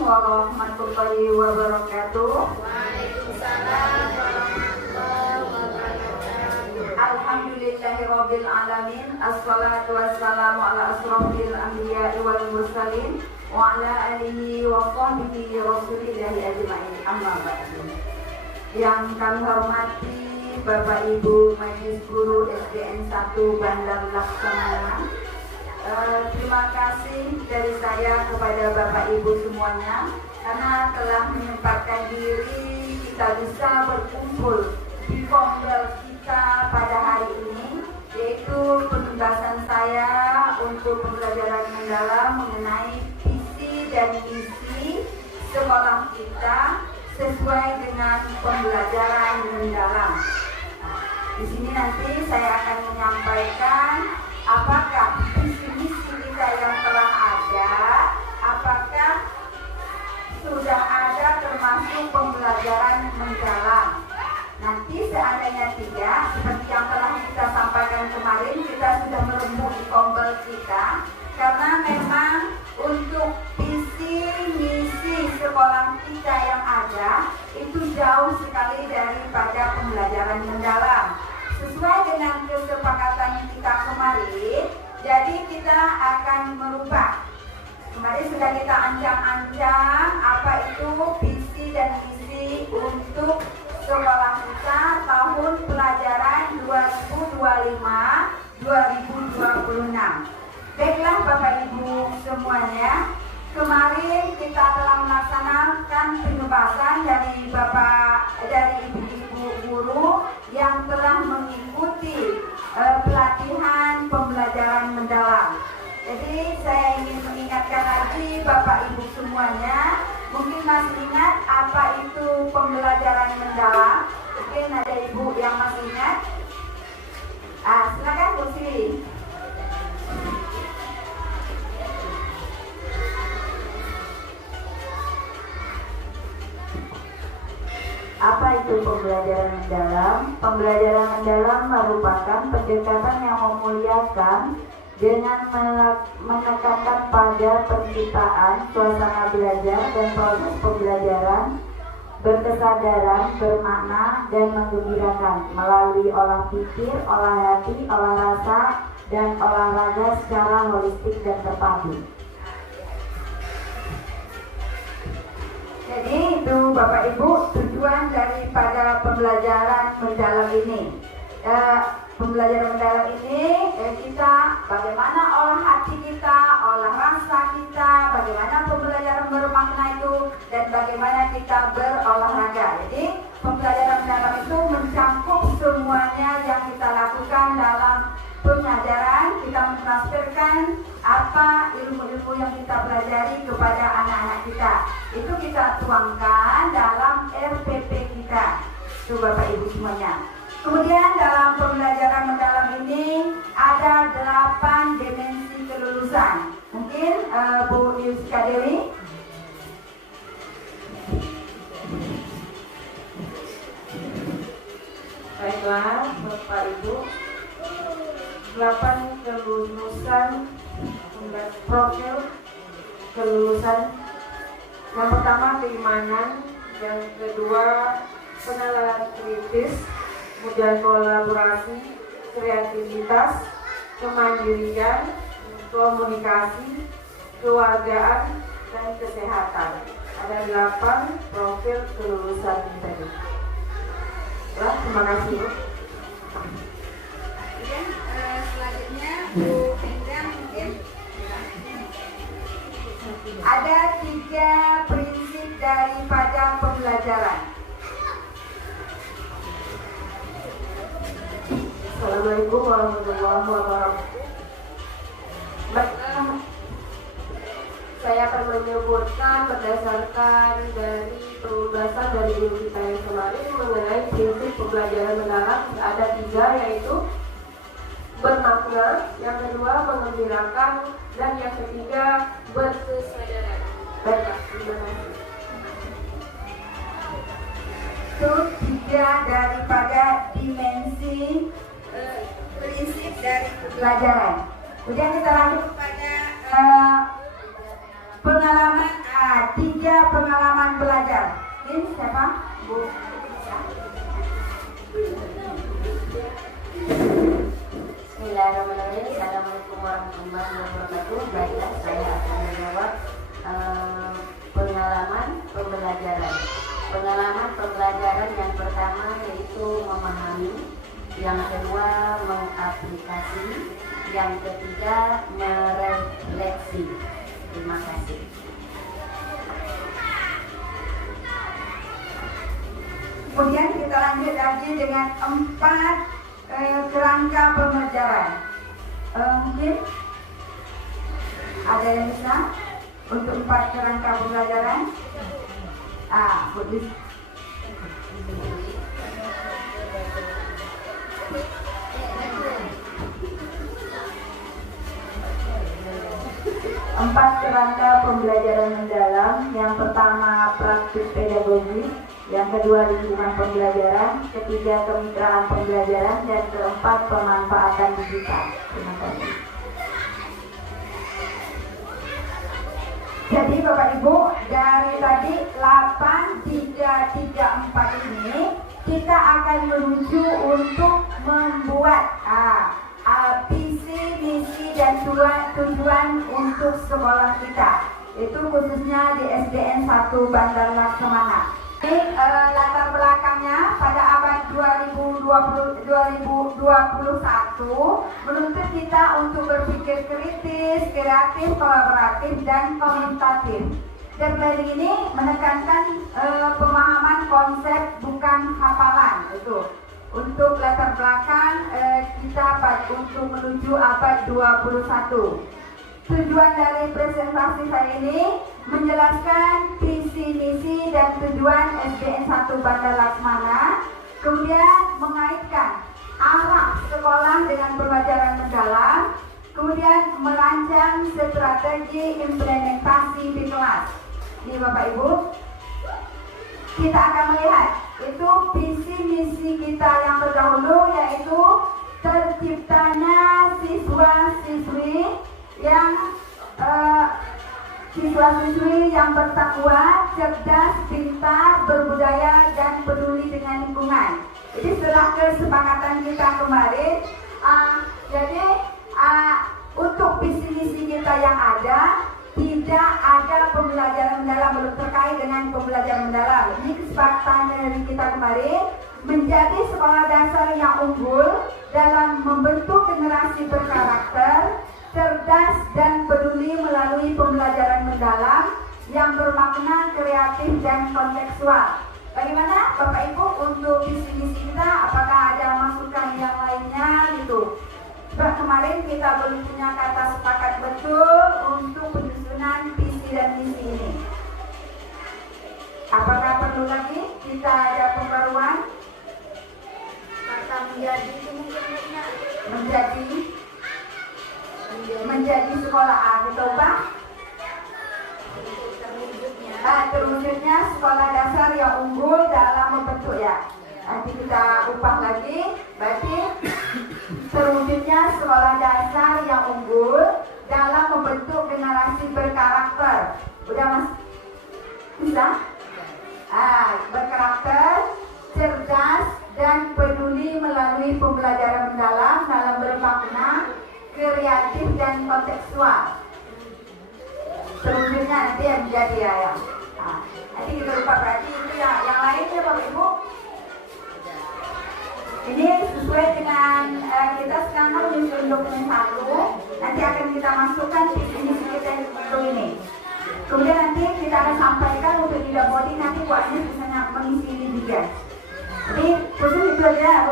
warahmatullahi wabarakatuh. Waalaikumsalam warahmatullahi wabarakatuh. Alhamdulillahirabbil alamin. Assalatu wassalamu ala asrofil anbiya'i wal mursalin wa ala alihi wa sahbihi rasulillahi ajma'in. Amma ba'du. Yang kami hormati Bapak Ibu Majelis Guru SDN 1 Bandar Laksana. Terima kasih dari saya kepada Bapak Ibu semuanya karena telah menyempatkan diri kita bisa berkumpul di Kombel kita pada hari ini, yaitu penugasan saya untuk pembelajaran mendalam mengenai visi dan misi sekolah kita sesuai dengan pembelajaran mendalam. Di sini nanti saya akan menyampaikan apakah visi-misi kita yang telah ada, apakah sudah ada termasuk pembelajaran mendalam. Nanti seandainya tidak, seperti yang telah kita sampaikan kemarin, kita sudah merembuk di Kombel kita, karena memang untuk visi misi sekolah kita yang ada itu jauh sekali daripada pembelajaran mendalam. Sesuai dengan kesepakatan kita kemarin, jadi kita akan merubah. Kemarin sudah kita ancang-ancang apa itu visi dan misi untuk sekolah kita tahun pelajaran 2025-2026. Baiklah Bapak Ibu semuanya, kemarin kita telah melaksanakan penugasan dari ibu-ibu guru yang telah mengikuti pelatihan pembelajaran mendalam. Jadi saya ingin mengingatkan lagi Bapak Ibu semuanya, mungkin masih ingat apa itu pembelajaran mendalam? Mungkin ada ibu yang masih ingat. Silakan Bu Sri. Apa itu pembelajaran mendalam? Pembelajaran mendalam merupakan pendekatan yang memuliakan dengan menekankan pada penciptaan suasana belajar dan proses pembelajaran berkesadaran, bermakna, dan menggembirakan melalui olah pikir, olah hati, olah rasa, dan olahraga secara holistik dan terpadu. Jadi itu Bapak Ibu tujuan daripada pembelajaran mendalam ini. Pembelajaran mendalam ini kita bagaimana olah hati kita, olah rasa kita, bagaimana pembelajaran bermakna itu, dan bagaimana kita berolahraga. Jadi pembelajaran mendalam itu mencakup semuanya yang kita lakukan dalam pengajaran. Kita mentransferkan apa ilmu-ilmu yang kita pelajari kepada anak-anak kita. Itu kita tuangkan dalam RPP kita. Itu Bapak Ibu semuanya. Kemudian dalam pembelajaran mendalam ini ada 8 dimensi kelulusan. Mungkin Bu Yusika Dewi. Baiklah Bapak Ibu, 8 kelulusan profil kelulusan. Yang pertama keimanan, yang kedua penalaran kritis, kemudian kolaborasi, kreativitas, kemandirian, komunikasi, kewargaan, dan kesehatan. Ada 8 profil kelulusan tadi. Terima kasih. Kemudian selanjutnya Bu Endang mungkin. Ada 3 prinsip daripada pembelajaran. Assalamualaikum warahmatullahi wabarakatuh. Saya akan menyebutkan berdasarkan dari pembahasan dari guru kita yang kemarin mengenai prinsip pembelajaran mendalam. Ada 3, yaitu bermakna, yang kedua menggembirakan, dan yang ketiga berkesadaran. Baiklah, terima kasih. Itu 3 daripada dimensi prinsip dari pembelajaran. Kemudian kita lanjut kepada pengalaman 3 Ini siapa? Bu. Bismillahirrahmanirrahim. Assalamualaikum warahmatullahi wabarakatuh. Baiklah, saya akan menjawab pengalaman pembelajaran. Pengalaman pembelajaran yang pertama yaitu memahami, yang kedua mengaplikasi, yang ketiga merefleksi. Terima kasih. Kemudian kita lanjut lagi dengan 4 kerangka pembelajaran. Mungkin ada yang bisa untuk 4 kerangka pembelajaran. Boleh. Empat kerangka pembelajaran mendalam. Yang pertama praktik pedagogis, yang kedua lingkungan pembelajaran, ketiga kemitraan pembelajaran, dan keempat pemanfaatan digital. Terima kasih. Jadi Bapak Ibu, dari tadi 8334 ini kita akan menuju untuk membuat visi, misi, dan tujuan untuk sekolah kita. Itu khususnya di SDN 1 Bandar Laksamana. Ini latar belakangnya pada abad 2021 menuntut kita untuk berpikir kritis, kreatif, kolaboratif, dan komentatif. Dan belajar ini menekankan pemahaman konsep bukan hafalan. Itu untuk latar belakang kita untuk menuju abad 21. Tujuan dari presentasi saya ini menjelaskan visi, misi, dan tujuan SDN 1 Bandar Laksamana, kemudian mengaitkan arah sekolah dengan pembelajaran mendalam, kemudian merancang strategi implementasi di kelas. Ini Bapak Ibu, kita akan melihat itu visi misi kita yang terdahulu, yaitu terciptanya siswa-siswi yang siswa-siswi yang bertakwa, cerdas, pintar, berbudaya, dan peduli dengan lingkungan. Jadi setelah kesepakatan kita kemarin, untuk visi misi kita yang ada, tidak ada pembelajaran mendalam, belum terkait dengan pembelajaran mendalam. Ini kesepakatan dari kita kemarin, menjadi sekolah dasar yang unggul dalam membentuk generasi berkarakter, cerdas, dan peduli melalui pembelajaran mendalam yang bermakna, kreatif, dan kontekstual. Bagaimana Bapak Ibu untuk visi misi kita? Apakah ada masukan yang lainnya gitu? Sebab kemarin kita belum punya kata sepakat betul untuk penyusunan visi dan misi ini. Apakah perlu lagi kita ada pembaruan? Kata menjadi itu mungkin menjadi sekolah kita ubah terwujudnya sekolah dasar yang unggul dalam membentuk ya. Nanti kita ubah lagi, berarti terwujudnya sekolah dasar yang unggul dalam membentuk generasi berkarakter. Udah Mas? Bisa? Berkarakter, cerdas, dan peduli melalui pembelajaran mendalam dalam bermakna, kreatif, dan kontekstual. Terwujudnya nanti yang menjadi ya. Nanti kita lupa, berarti itu yang lainnya Bapak Ibu. Ini sesuai dengan kita sekarang kan menyusun dokumen 1. Nanti akan kita masukkan visi misi kita yang satu ini. Kemudian nanti kita akan sampaikan untuk di dashboarding, nanti Bu Anies bisa mengisi ini juga. Jadi khusus itu aja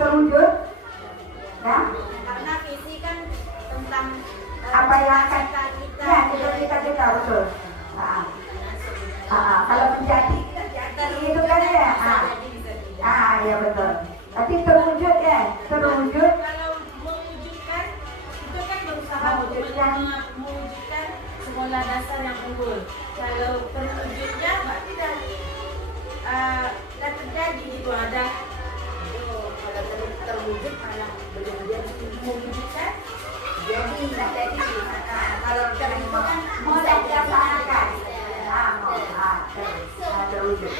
terwujud. Ya. karena visi kan tentang Apa yang akan kita kita betul. Kalau menjadi itu kan ya. Ya betul. Tapi terwujud ya, terwujud. Kalau mewujudkan itu kan berusaha Mewujudkan. mewujudkan sekolah dasar yang unggul. Kalau terwujudnya berarti dah terjadi gitu, ada kalau terwujud malah belum dia mewujudkan Jadi kalau itu kan mau dilaksanakan. Terwujud.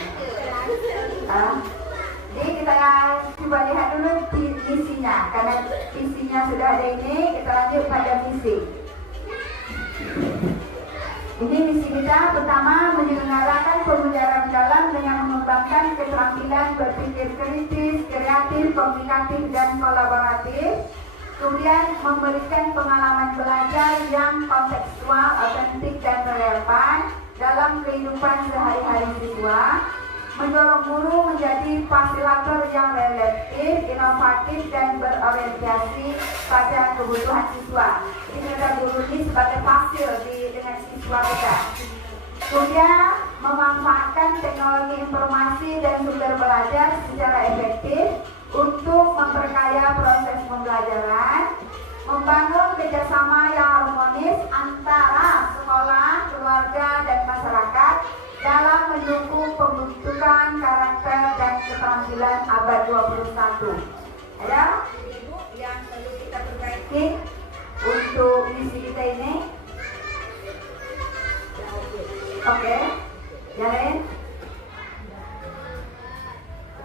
kita pertama menyelenggarakan pembelajaran mendalam dengan mengembangkan keterampilan berpikir kritis, kreatif, komunikatif, dan kolaboratif. Kemudian memberikan pengalaman belajar yang kontekstual, otentik, dan relevan dalam kehidupan sehari-hari siswa. Mendorong guru menjadi fasilitator yang relatif, inovatif, dan berorientasi pada kebutuhan siswa. Ini ada guru ini sebagai fasil dengan siswa kita. Kemudian memanfaatkan teknologi informasi dan sumber belajar secara efektif untuk memperkaya proses pembelajaran, membangun kerjasama yang harmonis antara sekolah, keluarga, dan masyarakat dalam mendukung pembentukan karakter dan keterampilan abad 21. Ada Ibu yang perlu kita perbaiki untuk misi kita ini? Oke, yang lain?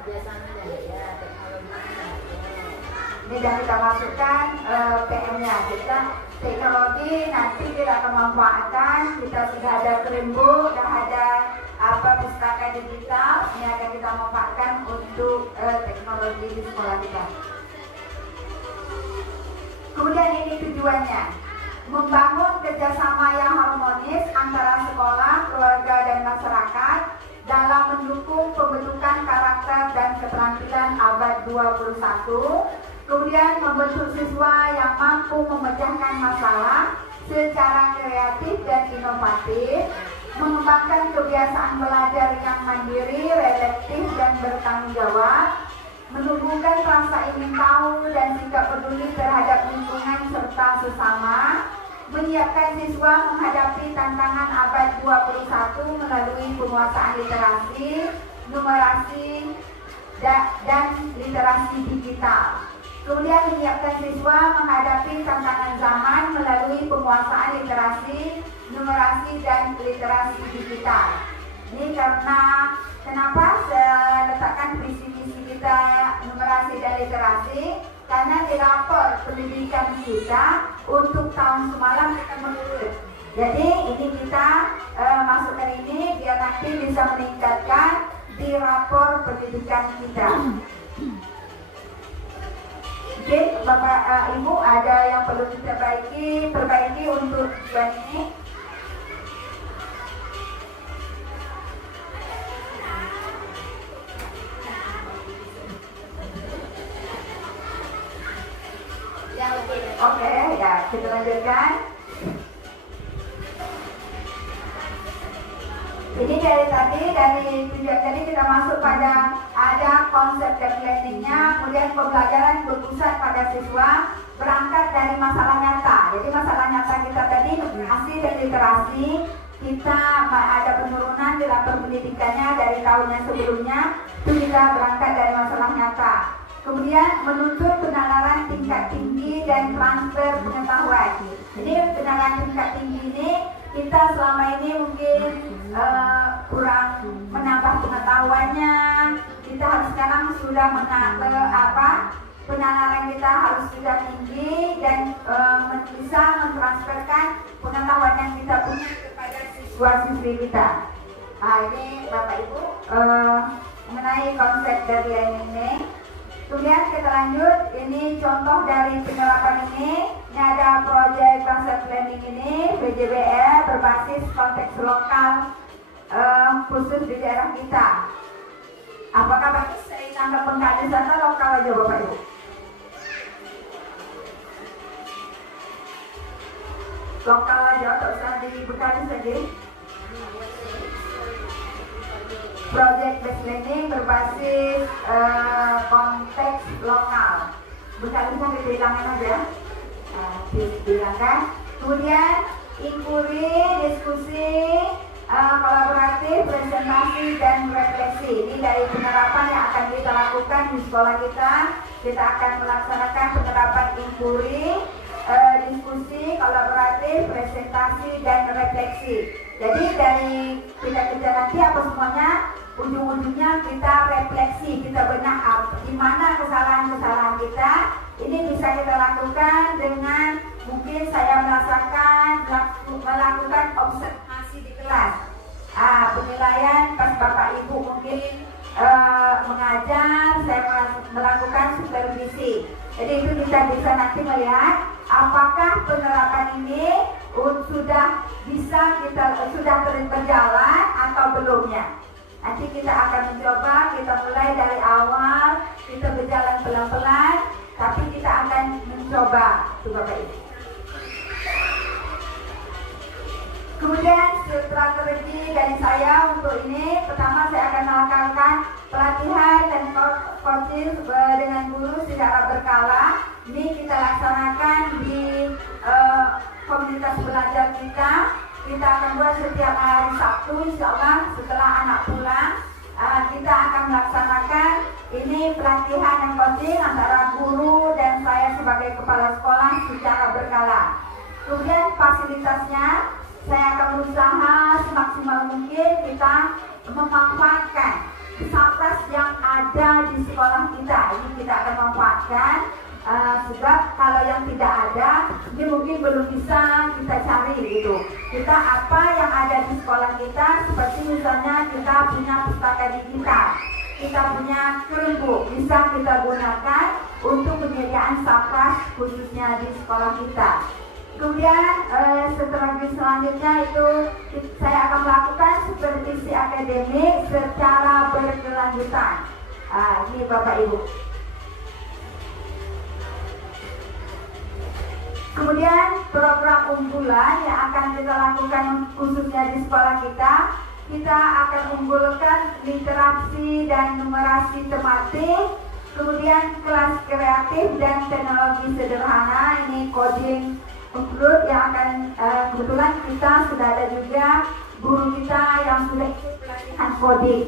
Kerjasama ya, teknologi. Ini sudah kita masukkan PM-nya. Kita teknologi nanti kita akan manfaatkan. Kita sudah ada Chromebook, sudah ada pustaka digital. Ini akan kita manfaatkan untuk teknologi di sekolah kita. Kemudian ini tujuannya, membangun kerjasama yang harmonis antara sekolah, keluarga, dan masyarakat dalam mendukung pembentukan karakter dan keterampilan abad 21. Kemudian membentuk siswa yang mampu memecahkan masalah secara kreatif dan inovatif, mengembangkan kebiasaan belajar yang mandiri, reflektif, dan bertanggung jawab, menumbuhkan rasa ingin tahu dan sikap peduli terhadap lingkungan serta sesama, menyiapkan siswa menghadapi tantangan abad 21 melalui penguasaan literasi, numerasi, dan literasi digital. Kemudian menyiapkan siswa menghadapi tantangan zaman melalui penguasaan literasi, numerasi, dan literasi digital. Ini karena kenapa saya letakkan visi-misi kita numerasi dan literasi? Karena di rapor pendidikan kita untuk tahun semalam kita menurun. Jadi ini kita masukkan ini biar nanti bisa meningkatkan di rapor pendidikan kita. Mungkin Bapak Ibu ada yang perlu kita perbaiki untuk tujuan ini. Oke, ya kita lanjutkan. Jadi dari tujuan tadi kita masuk pada ada konsep dan planningnya, kemudian pembelajaran berpusat pada siswa berangkat dari masalah nyata. Jadi masalah nyata kita tadi numerasi dan literasi, kita ada penurunan di lapor pendidikannya dari tahun yang sebelumnya, itu kita berangkat dari masalah nyata. Kemudian menuntut penalaran tingkat tinggi dan transfer pengetahuan. Jadi penalaran tingkat tinggi ini kita selama ini mungkin kurang menambah pengetahuannya. Kita harus sekarang sudah penalaran kita harus sudah tinggi dan bisa mentransferkan pengetahuan yang kita punya kepada siswa-siswi kita. Nah, ini Bapak Ibu mengenai konsep dari ini. Kemudian kita lanjut, ini contoh dari penerapan ini. Ini ada proyek konsep planning ini, PJBL berbasis konteks lokal khusus di daerah kita. Apakah bagus saya tangkap pengkajian sana lokal aja Bapak Ibu? Lokal aja, tak usah dibekali saja. Project based learning berbasis konteks lokal. Bukan bisa dihilangkan aja, dihilangkan. Kemudian inquiry, diskusi, kolaboratif, presentasi, dan refleksi. Ini dari penerapan yang akan kita lakukan di sekolah kita. Kita akan melaksanakan penerapan inquiry, diskusi, kolaboratif, presentasi, dan refleksi. Jadi dari kerja-kerja nanti apa semuanya, ujung-ujungnya kita refleksi, kita benar di mana kesalahan-kesalahan kita. Ini bisa kita lakukan dengan mungkin saya melakukan observasi di kelas. Penilaian pas Bapak Ibu mungkin mengajar, saya melakukan supervisi. Jadi itu kita bisa nanti melihat apakah penerapan ini sudah berjalan atau belumnya. Nanti kita akan mencoba, kita mulai dari awal, kita berjalan pelan-pelan, tapi kita akan mencoba, tuh Bapak Ibu. Kemudian strategi dari saya untuk ini, pertama saya akan melakukan pelatihan dan coaching dengan guru secara berkala. Ini kita laksanakan di komunitas belajar kita. Kita akan buat setiap hari Sabtu, insya Allah setelah anak pulang. Kita akan melaksanakan ini pelatihan dan coaching antara guru dan saya sebagai kepala sekolah secara berkala. Kemudian fasilitasnya, saya akan berusaha semaksimal mungkin kita memanfaatkan sapras yang ada di sekolah kita. Ini kita akan manfaatkan, sebab kalau yang tidak ada, ini mungkin belum bisa kita cari gitu. Kita apa yang ada di sekolah kita, seperti misalnya kita punya pustaka digital, kita punya Chromebook, bisa kita gunakan untuk penyediaan sapras khususnya di sekolah kita. Kemudian strategi selanjutnya itu saya akan melakukan supervisi akademik secara berkelanjutan. Ini Bapak Ibu. Kemudian program unggulan yang akan kita lakukan khususnya di sekolah kita akan unggulkan literasi dan numerasi tematik. Kemudian kelas kreatif dan teknologi sederhana, ini coding include yang akan kebetulan kita sudah ada juga guru kita yang sudah ikut pelatihan coding.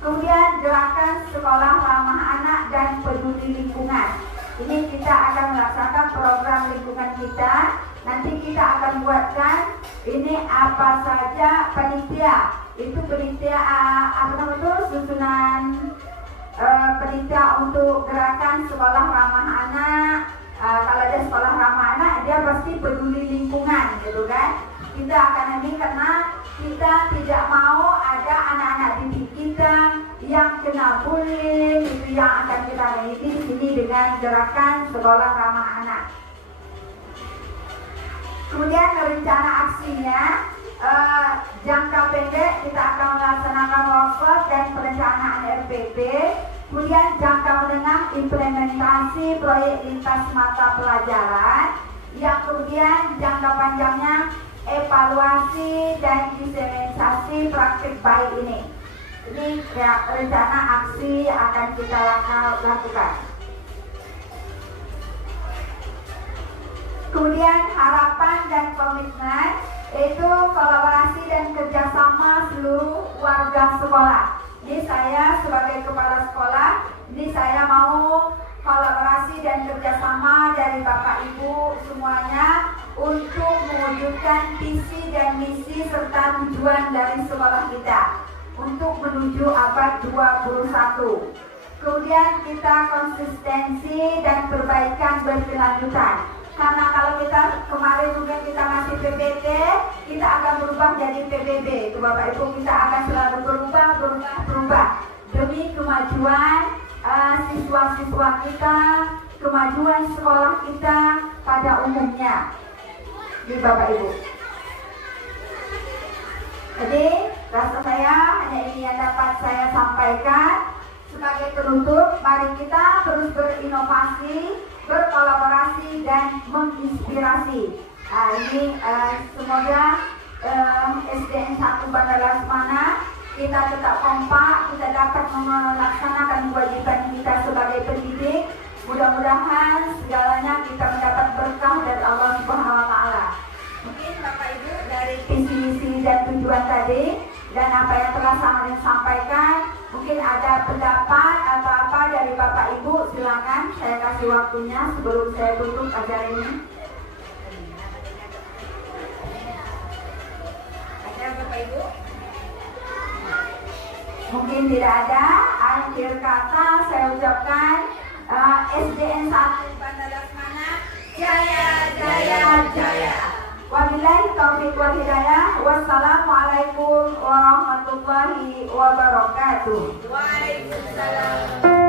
Kemudian gerakan sekolah ramah anak dan peduli lingkungan. Ini kita akan melaksanakan program lingkungan kita. Nanti kita akan buatkan ini apa saja panitia. Itu panitia susunan panitia untuk gerakan sekolah ramah anak. Kalau ada sekolah ramah anak, dia pasti peduli lingkungan, gitu kan? Kita akan ini karena kita tidak mau ada anak-anak didik kita yang kena bullying, itu yang akan kita miliki di sini dengan gerakan sekolah ramah anak. Kemudian rencana aksinya, jangka pendek kita akan melaksanakan workshop dan perencanaan RPP. Kemudian jangka menengah implementasi proyek lintas mata pelajaran. Yang kemudian jangka panjangnya evaluasi dan diseminasi praktik baik ini. Ini ya, rencana aksi akan kita lakukan. Kemudian harapan dan komitmen itu kolaborasi dan kerjasama seluruh warga sekolah. Ini saya sebagai kepala sekolah, ini saya mau kolaborasi dan kerjasama dari Bapak Ibu semuanya untuk mewujudkan visi dan misi serta tujuan dari sekolah kita untuk menuju abad 21. Kemudian kita konsistensi dan perbaikan berkelanjutan. Karena kalau kita kemarin mungkin kita masih PBT, kita akan berubah jadi PBB. Itu Bapak Ibu, kita akan selalu berubah demi kemajuan siswa-siswa kita, kemajuan sekolah kita pada umumnya. Ini Bapak Ibu. Jadi rasa saya hanya ini yang dapat saya sampaikan. Sebagai penutup, mari kita terus berinovasi, berkolaborasi dan menginspirasi. Ini semoga SDN 1 Bandar Laksmana kita tetap kompak, kita dapat melaksanakan kewajiban kita sebagai pendidik. Mudah-mudahan segalanya kita mendapat berkah dari Allah Subhanahu wa Ta'ala. Mungkin Bapak Ibu dari visi misi dan tujuan tadi dan apa yang telah saya sampaikan, mungkin ada pendapat atau apa dari Bapak Ibu, silakan saya kasih waktunya sebelum saya tutup acara ini. Ada Bapak Ibu? Mungkin tidak ada. Akhir kata saya ucapkan SDN 1 Bandar Laksmana jaya jaya jaya. Wabillahi taufiq wal hidayah. Wassalamualaikum warahmatullahi wabarakatuh. Waalaikumsalam.